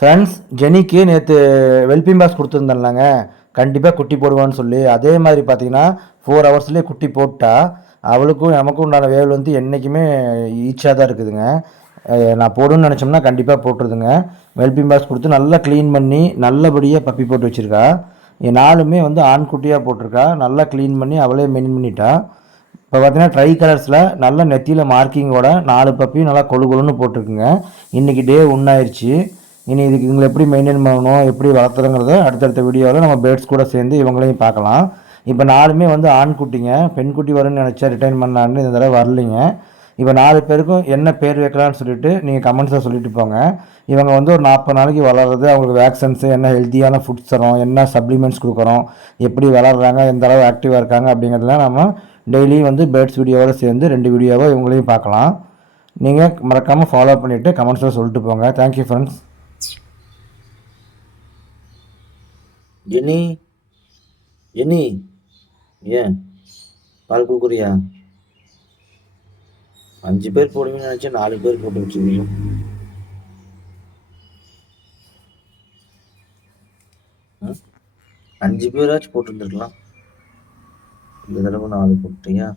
Friends, ஜெனிக்கு நேற்று வெல்பிங் box கொடுத்துருந்தேன்லங்க, கண்டிப்பாக குட்டி போடுவான்னு சொல்லி. அதே மாதிரி பார்த்தீங்கன்னா 4 ஹவர்ஸ்லேயே குட்டி போட்டா. அவளுக்கும் நமக்கும் உண்டான வேவல் வந்து என்றைக்குமே ஈச்சாக தான் இருக்குதுங்க. நான் போடணும்னு நினச்சோம்னா கண்டிப்பாக போட்டுருதுங்க. வெல்பிங் பாக்ஸ் கொடுத்து நல்லா க்ளீன் பண்ணி நல்லபடியாக பப்பி போட்டு வச்சுருக்கா. நாலுமே வந்து ஆண் குட்டியாக போட்டிருக்கா. நல்லா க்ளீன் பண்ணி அவளே மெயின் பண்ணிட்டா. இப்போ பார்த்தீங்கன்னா ட்ரை கலர்ஸில் நல்ல நெத்தியில் மார்க்கிங்கோட 4 பப்பியும் நல்லா கொழு கொழுன்னு போட்டிருக்குங்க. இன்றைக்கி டே 1 ஆயிடுச்சு. இனி இதுக்கு இவங்களை எப்படி மெயின்டைன் பண்ணணும், எப்படி வளர்த்துறங்கிறத அடுத்தடுத்த வீடியோவில் நம்ம பேர்ட்ஸ் கூட சேர்ந்து இவங்களையும் பார்க்கலாம். இப்போ 4மே வந்து ஆண் குட்டிங்க. பெண் குட்டி வரும்னு நினச்சா ரிட்டர்ன் பண்ணலான்னு இந்த தடவை வரலைங்க. இப்போ 4 பேருக்கும் என்ன பேர் வைக்கலான்னு சொல்லிட்டு நீங்கள் கமெண்ட்ஸில் சொல்லிட்டு போங்க. இவங்க வந்து ஒரு 40 நாளைக்கு வளர்றது, அவங்களுக்கு வேக்சின்ஸு, என்ன ஹெல்த்தியான ஃபுட்ஸ் தரோம், என்ன சப்ளிமெண்ட்ஸ் கொடுக்குறோம், எப்படி வளர்கிறாங்க, எந்த அளவு ஆக்டிவாக இருக்காங்க அப்படிங்கிறதுலாம் நம்ம டெய்லியும் வந்து பேர்ட்ஸ் வீடியோவோடு சேர்ந்து 2 வீடியோவாக இவங்களையும் பார்க்கலாம். நீங்கள் மறக்காமல் ஃபாலோ பண்ணிவிட்டு கமெண்ட்ஸில் சொல்லிட்டு போங்க. Thank you friends. ஜெனி, ஜெனி, ஏன் பால் கொடுக்குறியா? 5 பேர் போடுவீங்கன்னு நினச்சா 4 பேர் போட்டு வச்சுருக்கீங்க. அஞ்சு பேராச்சும் போட்டுருந்துருக்கலாம். இந்த தடவை 4 போட்டியா?